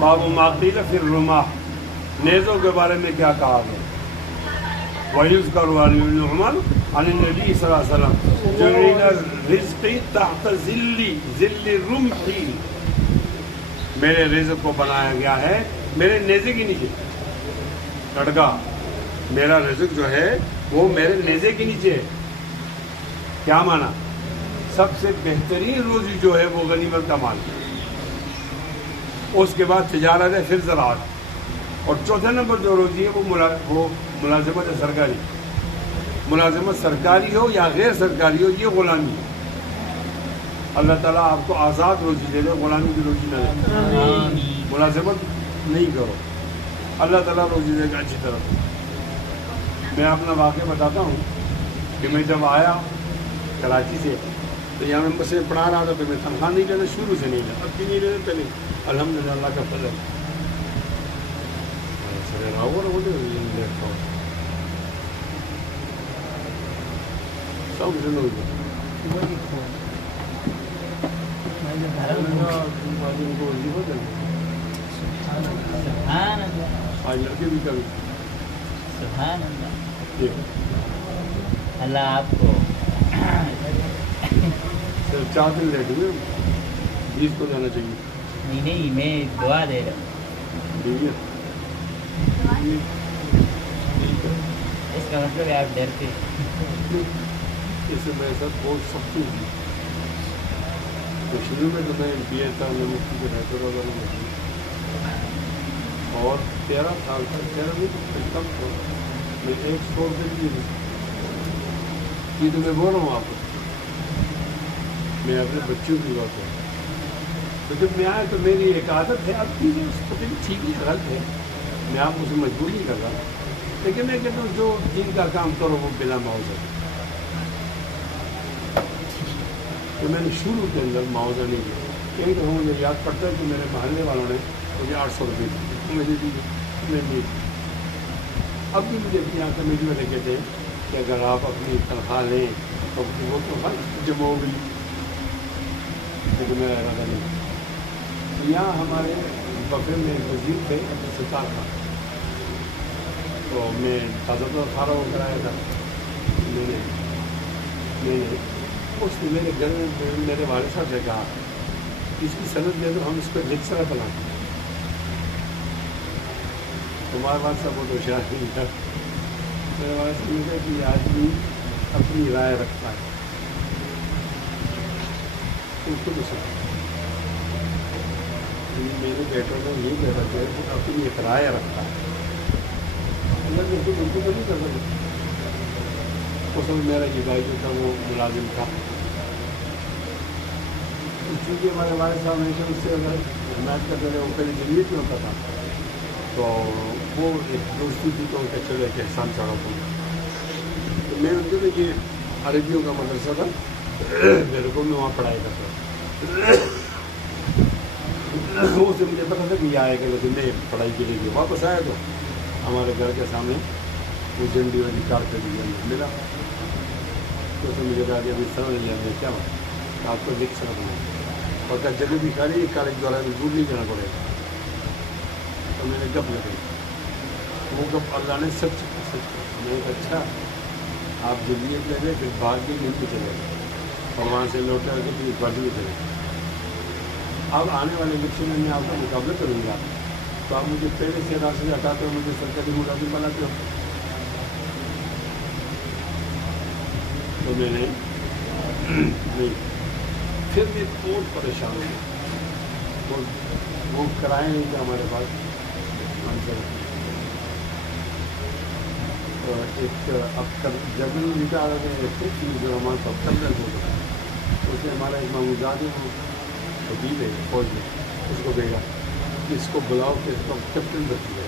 باب ما قیل فی الرماح، نیزوں کے بارے میں کیا کہا گیا. وَيُذْكَرُ عَنِ ابن عمر عن النبی صلی اللہ علیہ وسلم جُعِلَ الرِّزْقُ تحت ظِلِّ الرُّمْحِ، میرے رزق کو بنایا گیا ہے میرے نیزے کے نیچے. لڑکا میرا رزق جو ہے وہ میرے نیزے کے نیچے ہے. کیا مانا؟ سب سے بہترین روزی جو ہے وہ غنیمت کا مال ہے، اس کے بعد تجارت ہے، پھر زراعت، اور چوتھے نمبر جو روزی ہے وہ ملازمت سرکاری. ملازمت سرکاری ہو یا غیر سرکاری ہو، یہ غلامی ہے. اللہ تعالیٰ آپ کو آزاد روزی دے دے، غلامی کی روزی نہ دے. ملازمت نہیں کرو، اللہ تعالیٰ روزی دے گا اچھی طرح. میں اپنا واقعہ بتاتا ہوں کہ میں جب آیا کراچی سے تو یہاں میں بس پڑھا رہا تھا، تو میں تنخواہ نہیں لینا، شروع سے نہیں لینا، اب بھی نہیں لینا، پہلے الحمدللہ اللہ کا فضل. آج لڑکے بھی کبھی سبحان اللہ. اللہ آپ کو صرف 4 دن لیٹ ہوئے، 20 کو جانا چاہیے. نہیں میں دعا دے رہا ہوں. اس کا مطلب ہے آپ ڈرتے. اس سے میرے ساتھ بہت سختی ہوئی. تو شروع میں تو میں بی ایڈ تھا، میں مفتی کے رہتا رہا، اور 13 سال تک 13 بھی کم تھا، میں 100 روپئے کی یہ تو میں بول رہا ہوں آپ کو، میں اپنے بچوں کی بات ہوں. تو جب میں آیا تو میری ایک عادت ہے، اب چیزیں پتہ نہیں ٹھیک ہے غلط ہے، میں آپ کو اسے مجبور نہیں کر رہا، لیکن میں کہتا ہوں جو دین کا کام کرو وہ بلا معاوضہ. تو میں نے شروع کے اندر معاوضہ نہیں دیا. ایک دفعہ مجھے یاد پڑتا ہے کہ میرے محلے والوں نے مجھے 800 روپئے دیے، مجھے دیے میں نہیں. اب بھی مجھے اپنی یہاں کمیٹی والے کہتے ہیں کہ اگر آپ اپنی تنخواہ لیں تو وہ تنخواہ جمع ہو گئی، لیکن میرا ارادہ نہیں. یہاں ہمارے بفے میں وزیر تھے ستار خان، تو میں تازہ فارغ ہو کر آیا تھا. میں نے اس نے میرے گھر میں میرے والد صاحب سے کہا اس کی سند دے دو، ہم اس کو لیکچرر بنائیں. تمہارے والد صاحب بہت ہوشیار نہیں تھا. میرے والد صاحب نے کہا کہ یہ آدمی اپنی رائے رکھتا ہے، اس کو بھی سکتا. میرے بیٹوں نے یہ کہہ رکھا ہے کہ اپنی ایک رائے رکھتا ہے، اللہ نے اس کو بالکل تو نہیں کر سکتا. اس میں میرا یہ بھائی جو تھا وہ ملازم تھا، چونکہ ہمارے والد صاحب نے اس سے اگر حمایت کرتے رہے، وہ پہلے جمعیت میں ہوتا تھا، تو وہ ایک دوستی تھی تو ان کا چلو ایک احسان چڑھا کو. تو میں ان کے لیے یہ عربیوں کا مدرسہ تھا میرے کو، میں وہاں پڑھائی کرتا. وہ سے مجھے پتا تھا کہ یہ آئے گا، لیکن میں پڑھائی کے لیے واپس آیا تو ہمارے گھر کے سامنے وہ جنڈی والی کار پہ بھی ملا. تو اس نے مجھے کہا کہ ابھی سمجھ لیا میں کیا بات آپ کو لکھ سکتا ہوں، اور کا جگہ بھی خالی کالج دوارا میں دور نہیں جانا پڑے گا. تو میں نے گپ لگائی، وہ گپ اللہ نے سچ کہا. میں نے کہا اچھا آپ جلدیت لے گئے، پھر بعد بھی نہیں پہ چلے گئے، اور وہاں سے لوٹے آ کے پھر بعد میں چلے گئے. اب آنے والے الیکشن میں آپ کا مقابلہ کروں گا، تو آپ مجھے پہلے سے راستے سے ہٹاتے ہو، مجھے سرکاری ملازم بناتے ہو. تو میں نے نہیں، پھر بھی بہت پریشان ہوں. وہ کرائے نہیں تھے ہمارے پاس آنسر. تو ایک اب جنرل لکھا آ رہے تھے جو ہمارے سب کرنل ہوتا ہے، اس نے ہمارا ایک معمودات ہے وکیل ہے فوج میں، اس کو دے گا اس کو بلاؤ کہ اس کو کیپٹن رکھ دیا.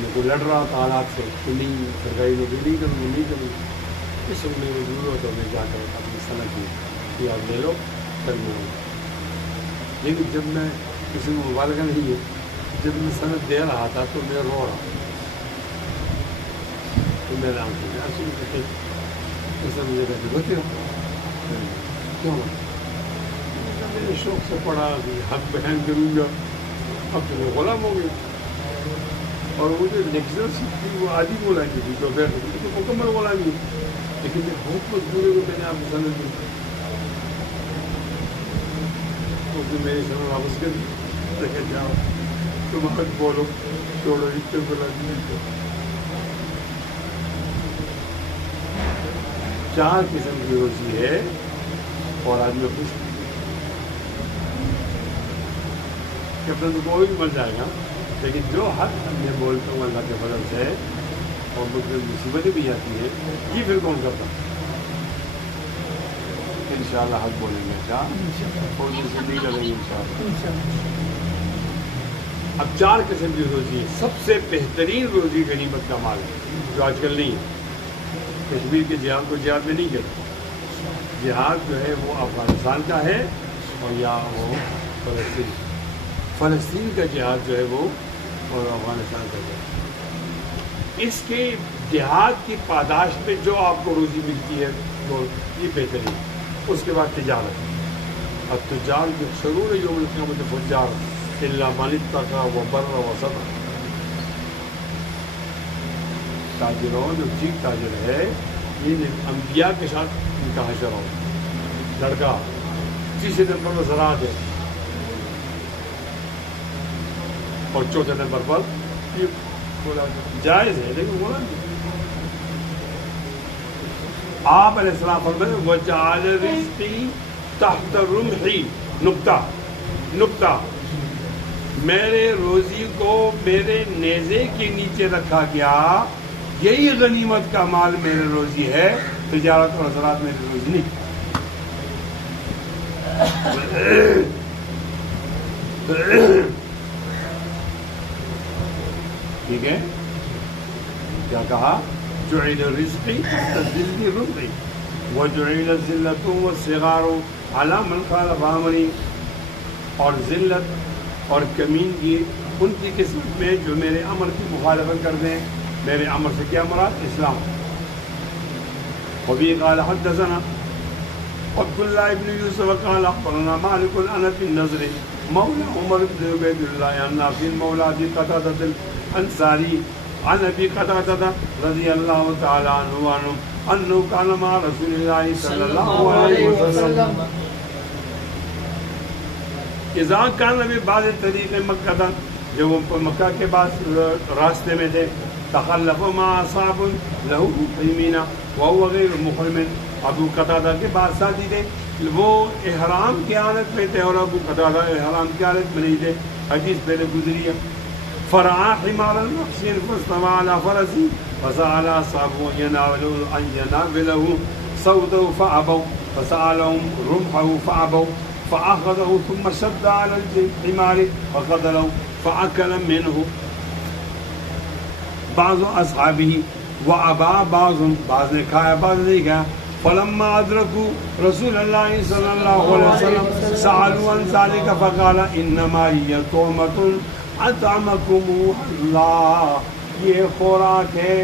میں کو لڑ رہا تھا حالات سے کہ نہیں سرکاری نوکری نہیں کروں نہیں کروں. اس وقت میں ضرورت ہو میں جا کر اپنی صنعت کی کہ آپ لے لو کر لوں. لیکن جب میں کسی کو مبالغہ نہیں ہے، جب میں صنعت دے رہا تھا تو میں رو رہا، تو میرے آنکھوں میں آنسو نکلے. اس نے مجھے کہتے ہوتے ہو کیوں نے شوق سے پڑھا کہ حق بیان کروں گا، اب تو میں غلام ہو گیا. اور وہ جو لیکچرشپ تھی وہ آدھی غلامی تھی، تو مکمل غلامی، لیکن میں بہت مزدوری کو میں نے آپ کو سمجھ دی. اس نے میری سمجھ واپس کر دی، لیکن جاؤ تم حق بولو، چھوڑو اتنے غلامی نہیں کرو. 4 قسم کی روزی ہے اور آدمی خوش کہ اپنا تو کوئی بھی مر جائے گا، لیکن جو حق میں بولتا ہوں اللہ کے فضل سے اور مجھ میں مصیبتیں بھی آتی ہیں، یہ پھر کون کرتا؟ انشاءاللہ حق بولیں گے، اچھا اور دوسرے نہیں کریں گے انشاءاللہ. اب 4 قسم کی روزی ہے. سب سے بہترین روزی غنیمت کا مال ہے، جو آج کل نہیں ہے. کشمیر کے جہاد کو جہاد میں نہیں کرتا. جہاد جو ہے وہ افغانستان کا ہے اور یا وہ فلسطین کا جہاد جو ہے وہ اور افغانستان کا جہاد. اس کے جہاد کی پاداش پہ جو آپ کو روزی ملتی ہے تو یہ بہترین. اس کے بعد تجارت. اب تجار جو شرور یوم القیامت فجار الا من اتقى وبر وصدق. تاجروں جو ٹھیک تاجر ہے یہ انبیاء کے ساتھ ان کا حشر ہو. لڑکا 3 نمبر پر زراعت ہے اور 4 نمبر پر یہ جائز ہے لیکن بولا نہیں. آپ علیہ السلام فرمائے وجعل رزقی تحت رمحی. نقطہ میرے روزی کو میرے نیزے کے نیچے رکھا گیا. یہی غنیمت کا مال میرے روزی ہے، تجارت اور زراعت میری روزی نہیں. ٹھیک ہے، کیا کہا؟ جعل رزقی تحت ذل رمحی وجعل الذلة والصغار على من خالف امری. اور ذلت اور کمینگی ان کی قسمت میں جو میرے امر کی مخالفت کر دیں. میرے امر سے کیا مراد؟ اسلام. وبه قال حدثنا عبد الله بن يوسف قال اخبرنا مالك عن ابي النضر مولى عمر بن عبيد الله عن نافع مولى ابي قتادة الانصاري عن ابي قتادة رضي الله تعالى عنه انه كان مع رسول الله صلى الله عليه وسلم اذا كان ببعض طريق مكة. جب وہ مکہ کے بعد راستے میں تھے، تخلف مع اصحاب له محرمین وهو غیر محرم. ابو قتادہ کے بعد ساتھی تھے، وہ احرام کی حالت میں تھے اور ابو قتادہ احرام کی حالت میں نہیں تھے. حدیث پہلے گزری ہے. فرعا حمارا محسن فاستوى على فرسه فسأل اصحابه ان يناوله صوته فأبوا فسألهم رمحه فأبوا فأخذه ثم شد على الحمار فقتله فأكل منه بعض اصحابه وأبى بعض نے کھایا بعض نہیں کھایا. فلما أدركوا رسول الله صلى الله عليه وسلم سألوا عن ذلك فقال إنما هي طعمة أطعمكم الله. یہ خوراک ہے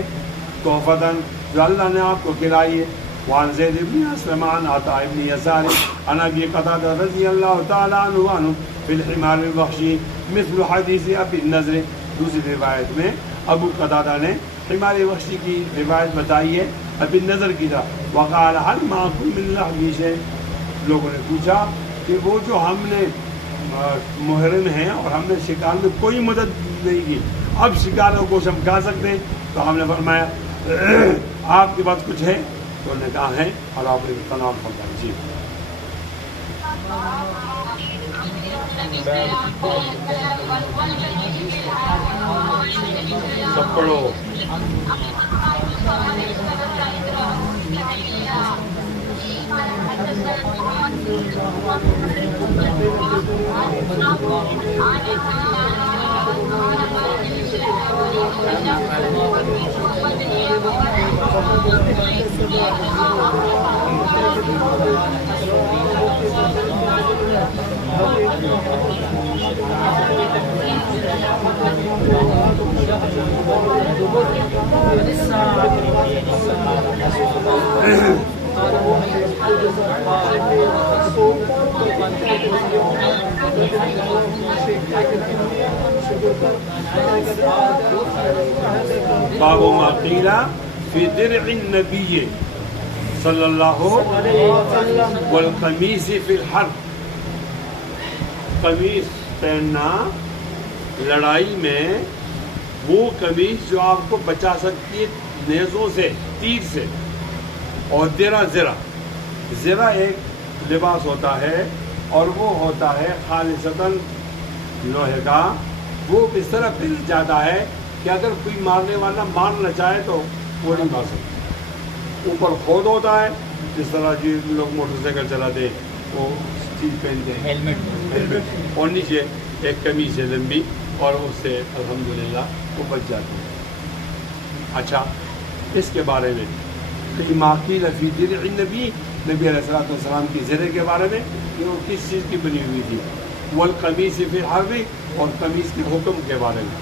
تحفتاً جو اللہ نے آپ کو کھلائی ہے. وعن زید بن اسلم عن عطاء بن يسار عن ابي قتادة رضي الله تعالى عنه في الحمار الوحشي مثل حديث ابي النضر. دوسری روایت میں ابو قتادہ نے حمار وحشی کی روایت بتائی ہے ابی النضر کی طرح. وقال هل معكم من لحم شيء. لوگوں نے پوچھا کہ وہ جو ہم نے محرم ہیں اور ہم نے شکار میں کوئی مدد نہیں کی، اب شکار کا گوشت ہم کھا سکتے ہیں؟ تو ہم نے فرمایا آپ کے پاس کچھ ہے؟ تو انہوں نے کہا ہے اور آپ نے تنام فرمایا. جی سب پڑھو. باب ما قیل فی درع النبی صلی اللہ والقمیص فی الحرب. قمیص پہننا لڑائی میں وہ قمیص جو آپ کو بچا سکتی ہے نیزوں سے، تیر سے. اور زرہ ایک لباس ہوتا ہے اور وہ ہوتا ہے خالصتاً لوہے کا. وہ اس طرح پھر جاتا ہے کہ اگر کوئی مارنے والا مارنا چاہے تو وہ نہیں مار سکتا. اوپر خود ہوتا ہے جس طرح جی لوگ موٹر سائیکل چلاتے وہ چیز پہنتے ہیں ہیلمٹ، اور نیچے ایک قمیص ہے لمبی اور اس سے الحمدللہ وہ بچ جاتی ہے. اچھا، اس کے بارے میں ما قیل فی درع النبی، نبی علیہ الصلوۃ والسلام کی زرے کے بارے میں کہ وہ کس چیز کی بنی ہوئی تھی. والقمیص فی الحرب، اور قمیص کے حکم کے بارے میں.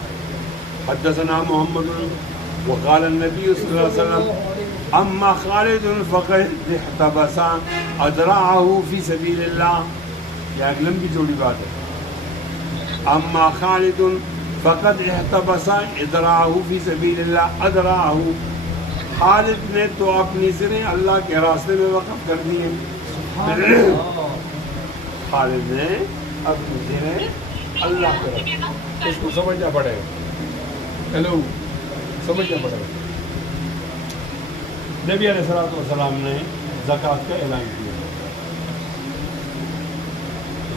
حدثنا محمد وقال النبی صلی اللہ علیہ وسلم اما خالد فقد احتبس ادراعه فی سبیل اللہ. یہ ایک لمبی چوڑی بات ہے. اما خالد فقد احتبس ادراعه فی سبیل اللہ. ادراعه، خالد نے تو اپنی زریں اللہ کے راستے میں وقف کر دی ہیں. خالد نے اپنی زریں اللہ کے راستے، اس کو سمجھنا پڑے گا. ہیلو، سمجھنا پڑے گا. نبی علیہ الصلوۃ والسلام نے زکوٰۃ کا اعلان کیا.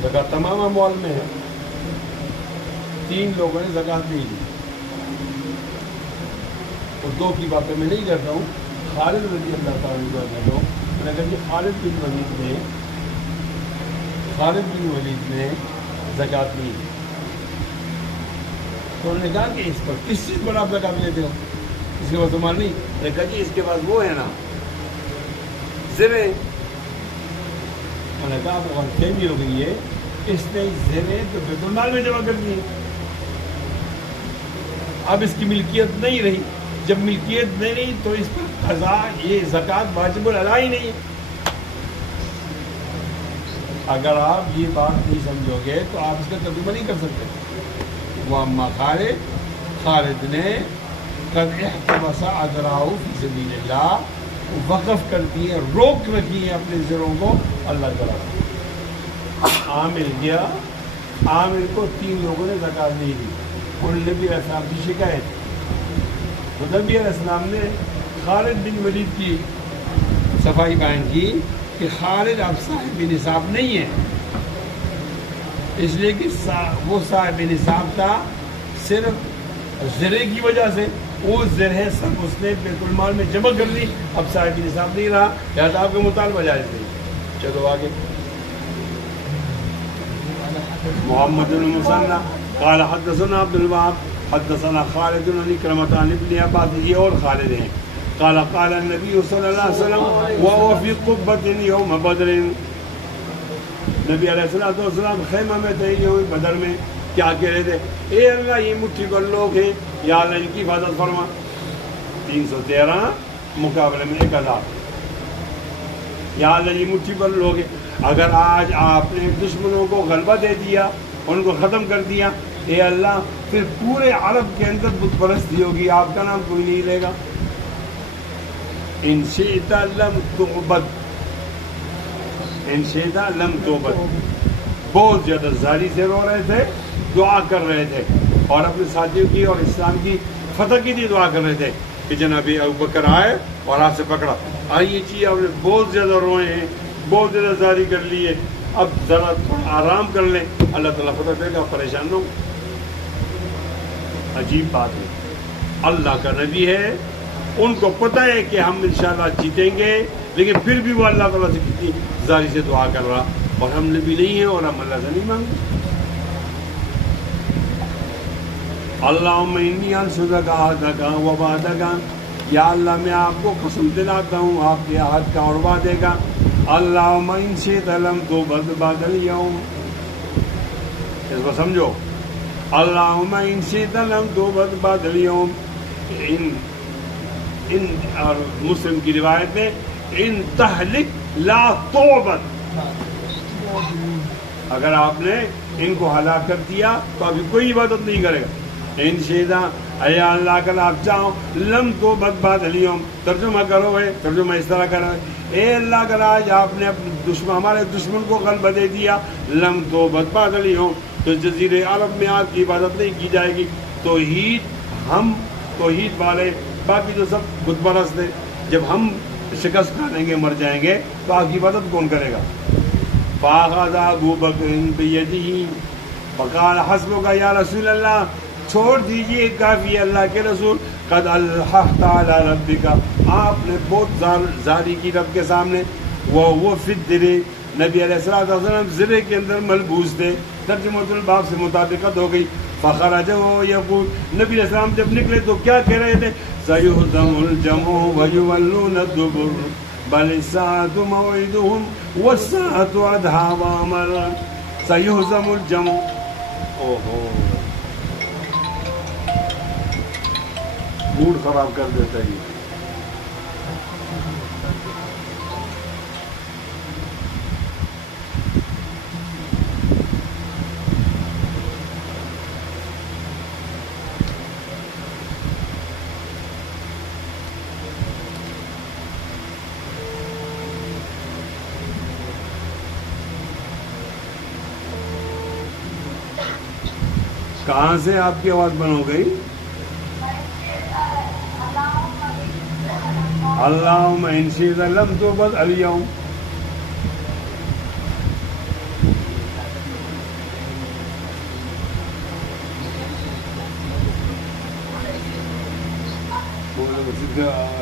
زکوٰۃ تمام اموال میں ہے. 3 لوگوں نے زکوٰۃ نہیں دی. اور 2 کی باتیں میں نہیں کرتا ہوں. خالد رضی اللہ تعالیٰ عنہ، میں نے کہا کہ خالد بن ولید نے زکوٰۃ نہیں دی. تو انہوں نے کہا کہ اس پر کس چیز پر آپ زکوٰۃ لیتے ہو؟ اس کے بعد تمہارا نہیں. میں نے کہا جی اس کے بعد وہ ہے نا زریں. میں نے کہا آپ غلط فہمی ہو گئی ہے، اس نے زریں تو بیت المال میں جمع کر دی ہیں. اب اس کی ملکیت نہیں رہی. جب ملکیت نہیں رہی تو اس پر قضا، یہ زکوٰۃ واجب الادا ہی نہیں ہے. اگر آپ یہ بات نہیں سمجھو گے تو آپ اس کا ترجمہ نہیں کر سکتے. وہ اما خالد نے قد احتبس ادراعه فی سبیل اللہ، وقف کر دیے، روک رکھی ہیں اپنے زروں کو اللہ کے راستے. عامر گیا، عامر کو 3 لوگوں نے زکوٰۃ نہیں دی. انہوں نے نبی علیہ السلام کی شکایت. تو نبی علیہ السلام نے خالد بن ولید کی صفائی بیان کی کہ خالد اب صاحب نصاب نہیں ہے، اس لیے کہ وہ صاحب نصاب تھا صرف زرے کی وجہ سے. وہ زرہیں سب اس نے بیت المال میں جمع کر لی. اب صاحب نصاب نہیں رہا، لہٰذا آپ کا مطالبہ جائز نہیں. چلو آگے. محمد بن المثنى قال حدثنا عبد الوهاب حدثنا خالد بن اکرمۃ عن ابن عباس. یہ اور خالد ہیں. قال النبی صلی اللہ علیہ وسلم وهو في قبة يوم بدر. نبی علیہ السلام خیمہ میں تھے یوم بدر میں. کیا کہہ رہے تھے؟ اے اللہ یہ مٹھی بھر لوگ ہیں، یا اللہ ان کی حفاظت فرما. 313 مقابلے میں 1000. یا اللہ یہ مٹھی بھر لوگ ہیں، اگر آج آپ نے دشمنوں کو غلبہ دے دیا، ان کو ختم کر دیا، اے اللہ پھر پورے عرب کے اندر بت پرستی ہوگی، آپ کا نام کوئی نہیں لے گا. ان شئت لم تعبد، ان شئت لم تعبد. بہت زیادہ زاری سے رو رہے تھے، دعا کر رہے تھے، اور اپنے ساتھیوں کی اور اسلام کی فتح کی بھی دعا کر رہے تھے کہ جناب ابوبکر آئے اور آپ سے پکڑا. یہ چیز آپ نے بہت زیادہ روئے ہیں، بہت زیادہ زاری کر لی ہے، اب ذرا تھوڑا آرام کر لیں، اللہ تعالیٰ فتح دے گا، پریشان نہ ہو. عجیب بات ہے. اللہ کا نبی ہے، ان کو پتہ ہے کہ ہم انشاءاللہ جیتیں گے، لیکن پھر بھی وہ اللہ تعالیٰ سے کتنی زاری سے دعا کر رہا. اور ہم نبی نہیں ہیں اور ہم اللہ سے نہیں مانگتے. اللہم انی انشدک عہدک و وعدک. یا اللہ میں آپ کو قسم دلاتا ہوں آپ کے عہد کا اور وعدے کا. اللہم ان شئت لم تعبد بعد اليوم. اس کو سمجھو. اللہم ان شئت لم تعبد بعد اليوم. ان اور مسلم کی روایت میں ان تہلک لا تعبد. اگر آپ نے ان کو ہلاک کر دیا تو ابھی کوئی عبادت نہیں کرے گا. ان شیدا اے اللہ اگر آپ چاہو لم تو بدباد علیہم, ترجمہ کرو ہے, ترجمہ اس طرح کرو, اے اللہ اگر آج آپ نے اپنے دشمن ہمارے دشمن کو غلبہ دے دیا, لم تو بدباد علیہم, تو جزیرے عرب میں آپ کی عبادت نہیں کی جائے گی. توحید, ہم توحید والے, باقی تو سب بت پرست ہیں. جب ہم شکست کھانیں گے, مر جائیں گے, تو آپ کی عبادت کون کرے گا؟ فَأَخَذَ أَبُو بَكْرٍ بِيَدِهِ فَقَالَ حَسْبُكَ يَا رسول اللہ, چھوڑ دیجئے کافی اللہ کے رسول, قد الححت علی ربک, آپ نے بہت زاری کی رب کے سامنے. وہ فدرے, نبی علیہ السلام زرے کے اندر ملبوس تھے. ترجمۃ الباب سے مطابقت ہو گئی. فخرج یقول, نبی علیہ السلام جب نکلے تو کیا کہہ رہے تھے؟ سیہزم الجمع ویولون الدبر بل الساعۃ موعدہم والساعۃ ادھیٰ وامر. سیہزم الجمع, اوہو موڈ خراب کر دیتا ہے. کہاں سے آپ کی آواز بند ہو گئی؟ اللہم ان شئت لم تبد اليوم.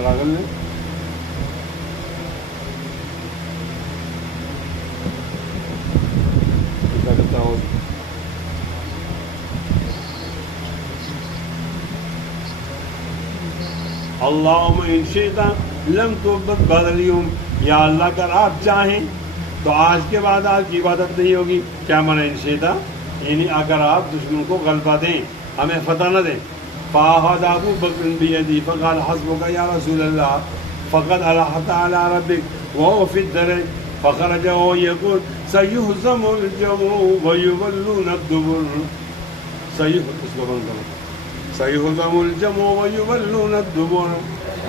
راگل نے اللہم ان شئت لم تبد بعد اليوم, یا اللہ اگر آپ چاہیں تو آج کے بعد آپ کی عبادت نہیں ہوگی. کیا معنی ان شئت؟ یعنی اگر آپ دشمن کو غلبہ دیں, ہمیں فتح نہ دیں. فأخذ أبو بكر بيده فقال حسبك يا رسول الله فقد ألحت على ربك وهو في الدرع. فخرج وهو يقول سيهزم الجمع ويولون الدبر. سيهزم الجمع ويولون الدبر,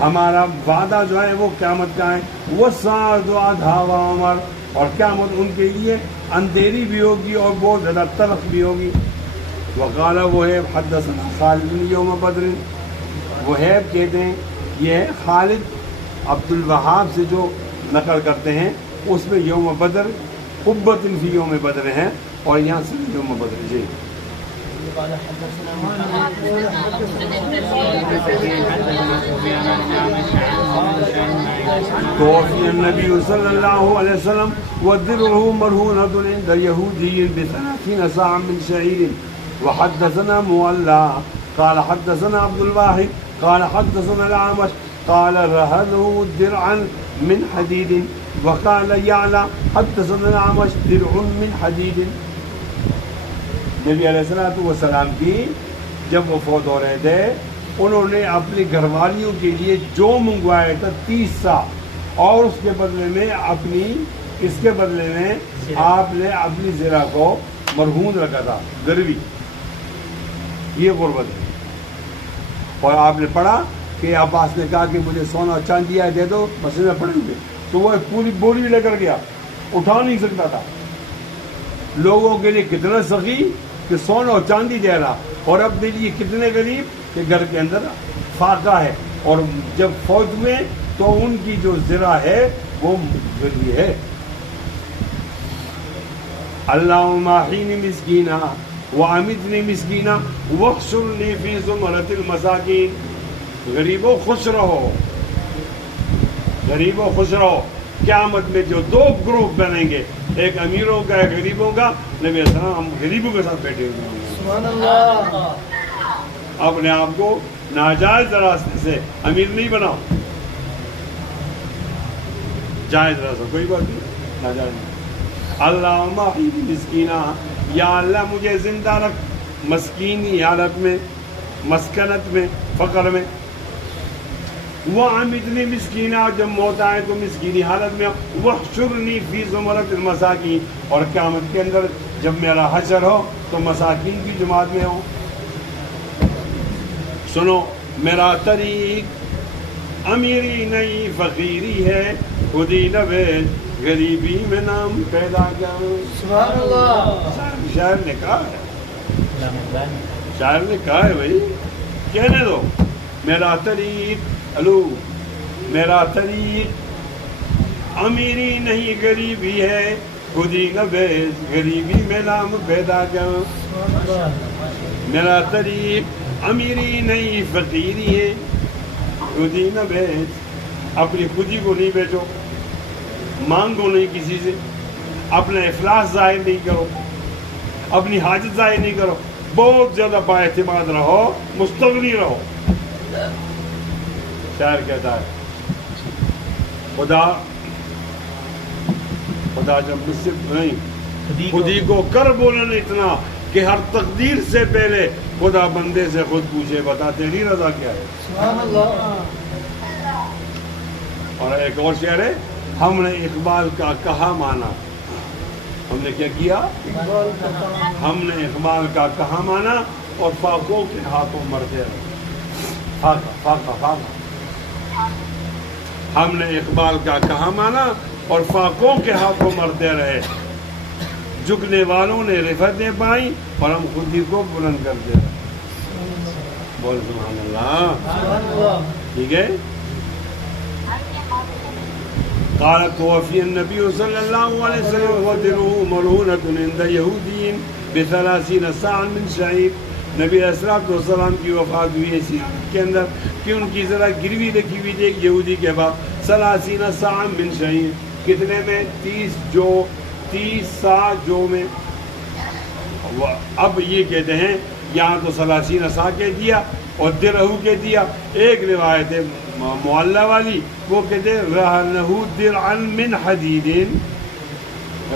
ہمارا وعدہ جو ہے وہ قیامت کا ہے. والساعة أدهى وأمر, اور قیامت ان کے لیے اندھیری بھی ہوگی اور بہت زیادہ تلخ بھی ہوگی. وقال وہیب حدثنا خالد بن یوم بدر, وہیب کہتے ہیں یہ ہے خالد عبد الوہاب سے جو نقل کرتے ہیں, اس میں یوم بدر قبۃ فی یوم بدر ہیں, اور یہاں سے یوم بدر. جی توفي النبي صلى الله عليه وسلم ودرعه مرهونة عند يهودي ب30 صاعا من شعير. وحدثنا مولى قال حدثنا عبد الواحد قال حدثنا الأعمش قال رهنه درعا من حديد. وقال يعلى حدثنا الأعمش درع من حديد. نبی علیہ السلام کی جب وہ فوت ہو رہے تھے, انہوں نے اپنی گھر والیوں کے لیے جو منگوایا تھا 30 سا, اور اس کے بدلے میں اس کے بدلے میں آپ نے اپنی زرہ کو مرہون رکھا تھا, گروی. یہ غربت ہے. اور آپ نے پڑھا کہ عباس نے کہا کہ مجھے سونا اور چاندی دے دو, مسجد میں پڑھیں گے, تو وہ پوری بوری لے کر گیا, اٹھا نہیں سکتا تھا. لوگوں کے لیے کتنا سخی کہ سونا اور چاندی دے رہا, اور اپنے لیے کتنے غریب کہ گھر کے اندر فاقہ ہے. اور جب فوت ہوئے تو ان کی جو زرہ ہے وہ گروی ہے. اللہم احینی مسکینہ وَأَمِتْنِي مِسْكِينًا وَاحْشُرْنِي فِي زُمْرَةِ الْمَسَاكِينَ. غریبوں خوش رہو, غریبوں خوش رہو. قیامت میں جو 2 گروپ بنیں گے, ایک امیروں کا ایک غریبوں کا. نبی علیہ السلام ہم غریبوں کے ساتھ بیٹھے ہوئے ہیں. سبحان اللہ. اپنے آپ کو ناجائز راستے سے امیر نہیں بناؤ, جائز راستہ کوئی بات نہیں, ناجائز نہیں. اللہم احینی مسکینہ, یا اللہ مجھے زندہ رکھ مسکینی حالت میں, مسکنت میں, فقر میں. وَأَمِتْنِي مِسْكِينًا, جب موت آئے تو مسکینی حالت میں. وَاحْشُرْنِي فِي زُمْرَةِ الْمَسَاكِينَ, اور قیامت کے اندر جب میرا حشر ہو تو مساکین کی جماعت میں ہوں. سنو میرا طریق امیری نہیں فقیری ہے، خودی نویز غریبی میں نام پیدا کر. سبحان اللہ. شاعر نے کہا ہے، رمضان شاعر نے کہا ہے بھائی کہنے دو. میرا طریق الو میرا طریق امیری نہیں غریبی ہے، خودی نویز غریبی میں نام پیدا کر. میرا طریق امیری نہیں فقیری ہے، خودی نویز اپنی خودی کو نہیں بیچو، مانگو نہیں کسی سے، اپنا افلاس ظاہر نہیں کرو، اپنی حاجت ظاہر نہیں کرو، بہت زیادہ با اعتماد رہو، مستغنی رہو. شاعر کہتا ہے خدا جب مجھ سے نہیں خودی کو کر بولن اتنا کہ ہر تقدیر سے پہلے خدا بندے سے خود پوچھے بتا تیری رضا کیا ہے. سبحان اللہ. اور ایک اور شعر ہے، ہم نے اقبال کا کہا مانا. ہم نے کیا کیا؟ ہم نے اقبال کا کہا مانا اور فاقوں کے ہاتھوں مرتے رہے. فاقہ ہم نے اقبال کا کہا مانا اور فاقوں کے ہاتھوں مرتے رہے. جھکنے والوں نے رفتیں پائیں اور ہم خود ہی کو بلند کرتے رہے. بول سبحان اللہ. ٹھیک ہے. قالت وفي النبي صلى الله عليه وسلم ودره مرهونة عند يهودي ب30 صاعا من شعير. نبی علیہ السلام کی وفات ہوئی اسی کے اندر کہ ان کی ذرا گروی رکھی ہوئی تھی ایک یہودی کے بعد 30 صاع من شعیر. کتنے میں؟ 30 صاع جو میں. اب یہ کہتے ہیں یہاں تو 30 صاع کہہ دیا اور درہو کہہ دیا. ایک روایت ہے معلّہ والی، وہ کہتے ہیں رہنہو درعا من حدید،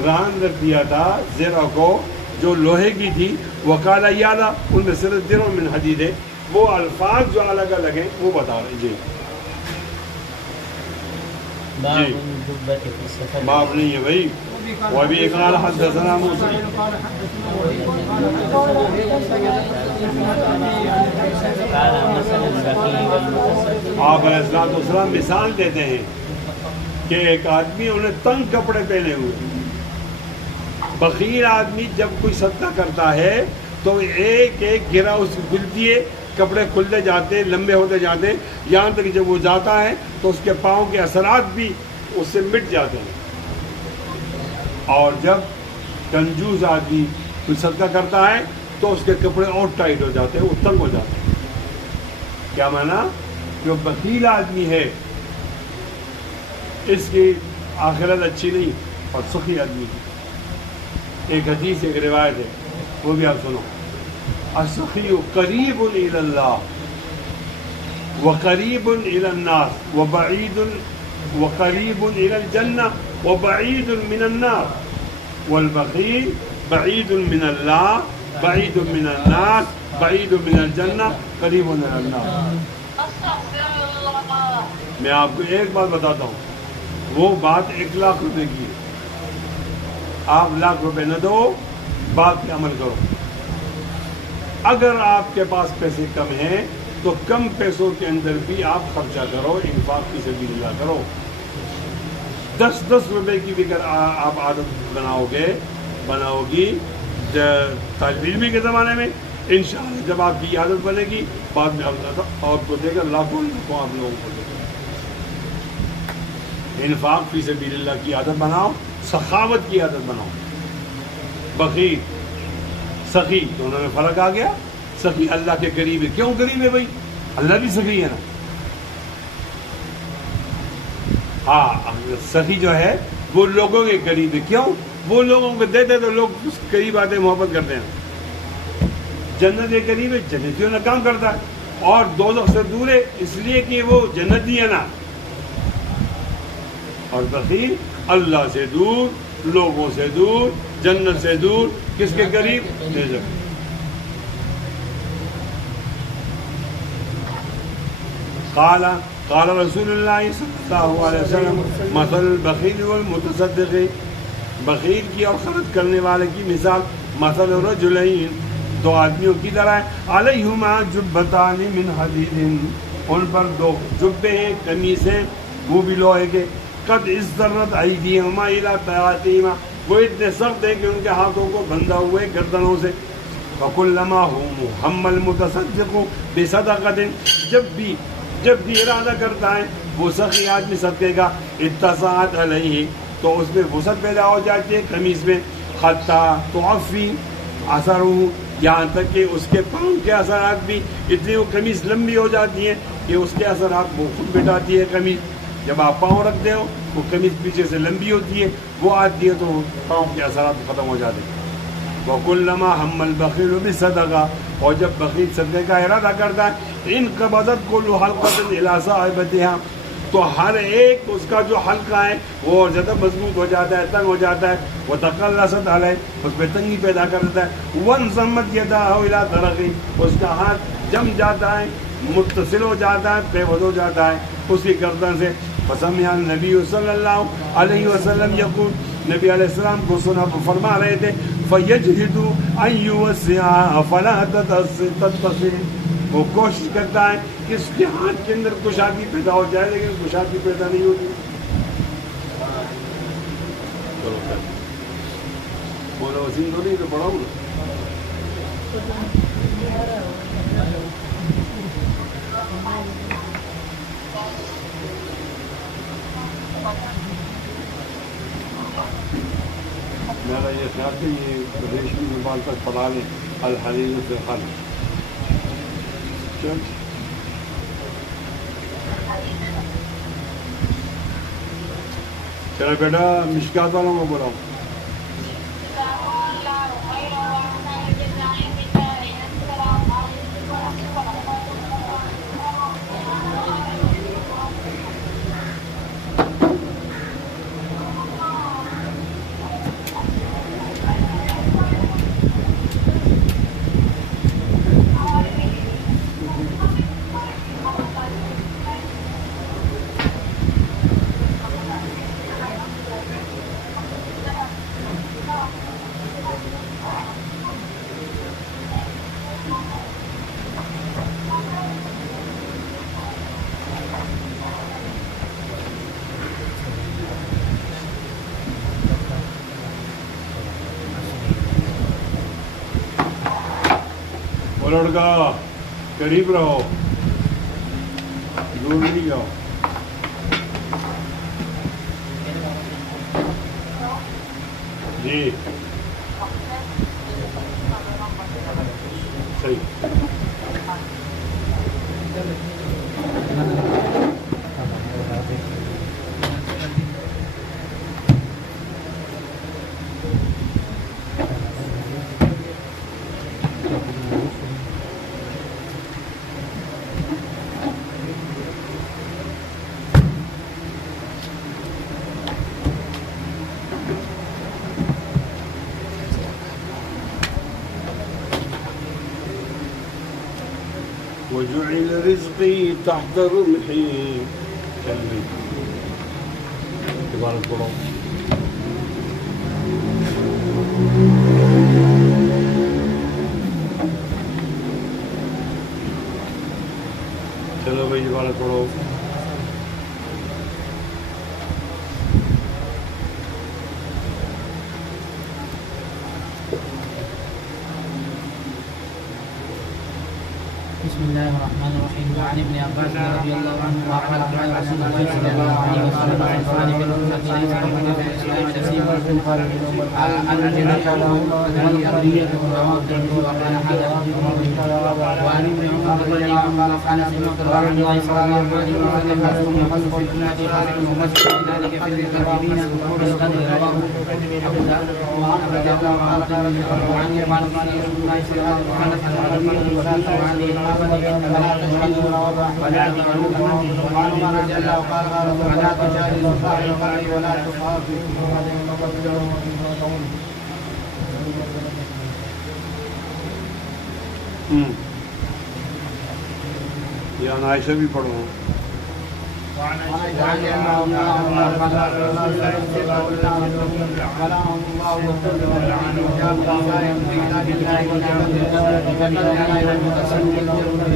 رہن رکھ دیا تھا زرہ کو جو لوہے کی تھی. وکالا یالا ان میں صرف درع من حدید ہے. وہ الفاظ جو الگ الگ ہیں وہ بتا رہے. جی باب نہیں ہے بھائی. وابی قال حدثنا موسیٰ آپ علیہ السلام مثال دیتے ہیں کہ ایک آدمی انہیں تنگ کپڑے پہنے ہوئے. بخیل آدمی جب کوئی صدقہ کرتا ہے تو ایک ایک گرہ اس کی کھلتی ہے، کپڑے کھلتے جاتے لمبے ہوتے جاتے، یہاں تک جب وہ جاتا ہے تو اس کے پاؤں کے اثرات بھی اس سے مٹ جاتے ہیں. اور جب کنجوس آدمی کوئی صدقہ کرتا ہے تو اس کے کپڑے اور ٹائٹ ہو جاتے ہیں، وہ تنگ ہو جاتے ہیں. کیا مانا؟ جو بخیل آدمی ہے اس کی آخرت اچھی نہیں اور سخی آدمی کی. ایک حدیث ایک روایت ہے وہ بھی آپ سنو. السخی قریب الی اللہ وقریب الی الناس وقریب الی الجنہ وبعید من النار والبخیل بعید من اللہ بعید من الناس بعید من الجنہ قریب الی النار. میں آپ کو ایک بات بتاتا ہوں، وہ بات 1 لاکھ روپے کی ہے. آپ 1 لاکھ روپے نہ دو، بات پہ عمل کرو. اگر آپ کے پاس پیسے کم ہیں تو کم پیسوں کے اندر بھی آپ خرچہ کرو، انفاق فی سبیل اللہ کرو. 10 روپے کی بھی اگر آپ عادت بناؤ گی طالب علمی کے زمانے میں، انشاءاللہ جب آپ کی عادت بنے گی بعد میں اللہ آپ کو دے گا، لاکھوں آپ لوگوں کو دے گا. انفاق فی سبیل اللہ کی عادت بناؤ، سخاوت کی عادت بناؤ. بخیل سخی دونوں میں فرق آ گیا. سخی اللہ کے قریب ہے. کیوں قریب ہے بھائی؟ اللہ بھی سخی ہے نا. ہاں سخی جو ہے وہ لوگوں کے قریب ہے. کیوں؟ وہ لوگوں کو دیتے تو لوگ اس قریب آتے محبت کرتے ہیں. جنت کے قریب ہے، جنتیوں نے کام کرتا ہے. اور دوزخ سے دور ہے اس لیے کہ وہ جنتی ہے نا. اور بخیل اللہ سے دور، لوگوں سے دور، جنت سے دور. کس کے قریب؟ قال رسول اللہ صلی اللہ علیہ وسلم مثل البخیل والمتصدق بخیل کی اور خرچ کرنے والے کی مثال مثل رجلین دو آدمیوں کی طرح ہے علیہما جبتان من حدید ان پر دو جبے ہیں قمیصیں وہ بھی لوہے کے قد اضطرت ایدیہما الی طاعتہما وہ اتنے سخت ہیں کہ ان کے ہاتھوں کو بندھا ہوئے گردنوں سے فکلما ہم المتصدق بصدقۃ جب بھی ارادہ کرتا ہے وہ سخی آدمی صدقے کا اتسعت علیہ تو اس میں وسعت پیدا ہو جاتی ہے قمیص میں حتی تعفی اثرہ یہاں تک کہ اس کے پاؤں کے اثرات بھی اتنی وہ قمیص لمبی ہو جاتی ہے کہ اس کے اثرات وہ خود مٹاتی ہے قمیص جب آپ پاؤں رکھتے ہو وہ قمیص پیچھے سے لمبی ہوتی ہے وہ آتی ہے تو پاؤں کے اثرات ختم ہو جاتے ہیں وَكُلَّمَا هَمَّ الْبَخِيلُ بِالصَّدَقَةِ اور جب بخیل صدقے کا ارادہ کرتا ہے انقبضت كُلُّ حلقة إِلَى صَاحِبَتِهَا تو ہر ایک اس کا جو حلقہ ہے وہ اور زیادہ مضبوط ہو جاتا ہے تنگ ہو جاتا ہے وَتَقَلَّصَتْ عَلَيْهِ اس پہ تنگی پیدا کر دیتا ہے وَانْضَمَّتْ يَدَاهُ إِلَى تَرَقِهِ اس کا ہاتھ جم جاتا ہے متصل ہو جاتا ہے پیوست ہو جاتا ہے اس کی گردن سے فسمع النبی صلی اللہ علیہ وسلم یقول نبی علیہ السلام کو سنا وہ فرما رہے تھے فَيَجْهِدُ أَن يُوَسِّعَ فَلَا تَتَّصِلْ وہ کوشش کرتا ہے کہ اس کے ہاتھ کے اندر کشادگی پیدا ہو جائے لیکن کشادگی پیدا نہیں ہوتی بولو وسیم تو نہیں تو پڑھاؤں نا میرا یہ خیال کہ یہ ریشمی زبان تک پڑھا لیں الحلیل سے خالص چلو بیٹا مشکات والوں کو بولاؤ لڑکا قریب رہو دور نہیں جاؤ جی صحیح وجعل رزقي تحت رمحي چلیے عبارت پڑھو چلو بھائی عبارت پڑھو بسم الله الرحمن الرحيم وعن ابن عباس رضي الله عنه قال قال رسول الله صلى الله عليه وسلم عن من امتي ليس له في الاسلام نصيب الذي له الارضيه والعوض وقال هذا وعن ابن عمر رضي الله عنه قال سمعت رسول الله صلى الله عليه وسلم يقول في الجنه خارج ومسجد ذلك في المكذبين وقد رواه رضي الله عنه وعن يمان قال رسول الله صلى الله عليه وسلم العربيه وعن ولا تشهدوا ولا تجعلوا ولا تجالسوا صاحب ولا تخافوا یہ عائشہ بھی پڑھو وعن رضي الله عنه قال رسول الله صلى الله عليه وسلم ولعنهم الله وسلم ولعنهم جابر سائر كتاب الله ونعمة الله وبالله والمتسلم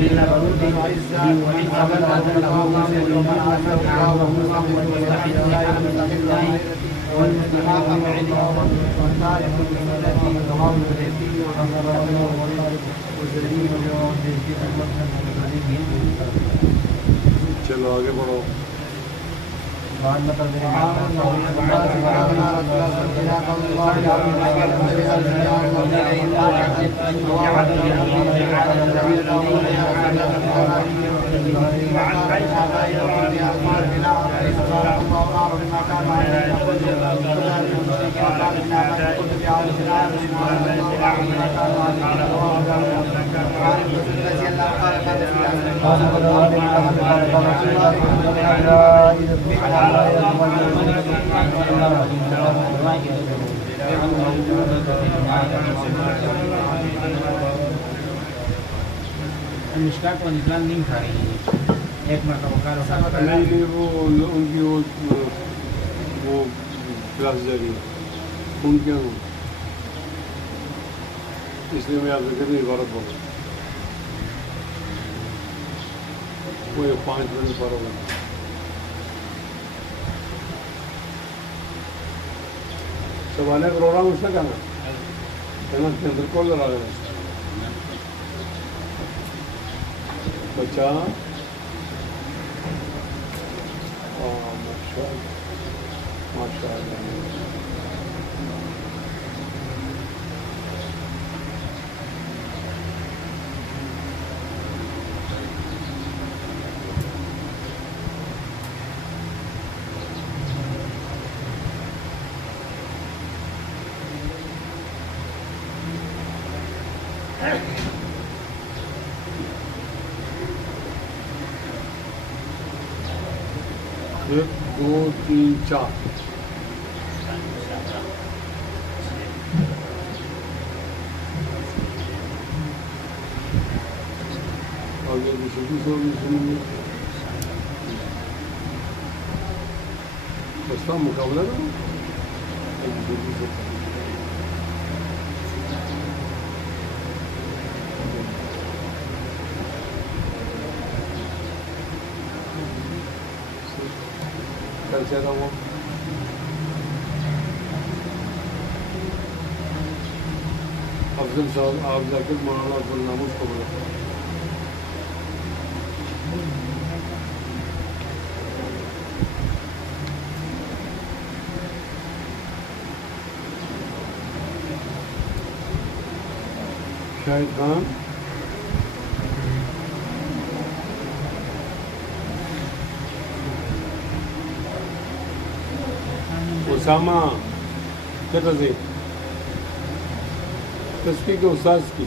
إلى رده وعزة ومن الله ومن عافاه الله ومستحيل الله ومستحيل والمستحاق بعلمه والتارك بسنته رواه البيهقي وحسن والزهري رواه البيهقي. چلو آگے بڑھو. مشکات والی پلان نہیں کھا رہی ہے ایک مرتبہ نہیں وہ ان کی وہ کلاس جاری ہے ان کے اس لیے میں آپ سے کتنی عبارت بول رہا ہوں وہ 5 منٹ پر ہوگا. سوانے پروگرام اس سے کہنا کے اندر کون لگا رہے ہیں بچہ ماشاء اللہ. ایک 2 3 4 آگے دوسری سنیں اس کا مقابلہ کرو. کیسے تھا وہ افضل صاحب آپ جا کے مولانا افضل نام اس کو بولا شاہد خان اسامہ کہتا تھے تسکی کے استاذ کی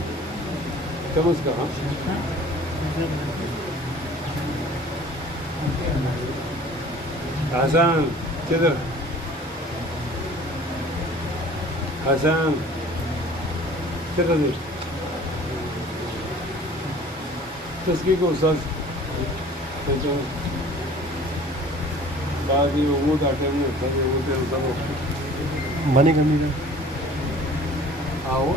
سمجھ کہا حسن کدھر حسن کہتا تھے تسکی کے استاذ بعد یہ وہ ڈاکٹر نے بنے گا میرا آؤ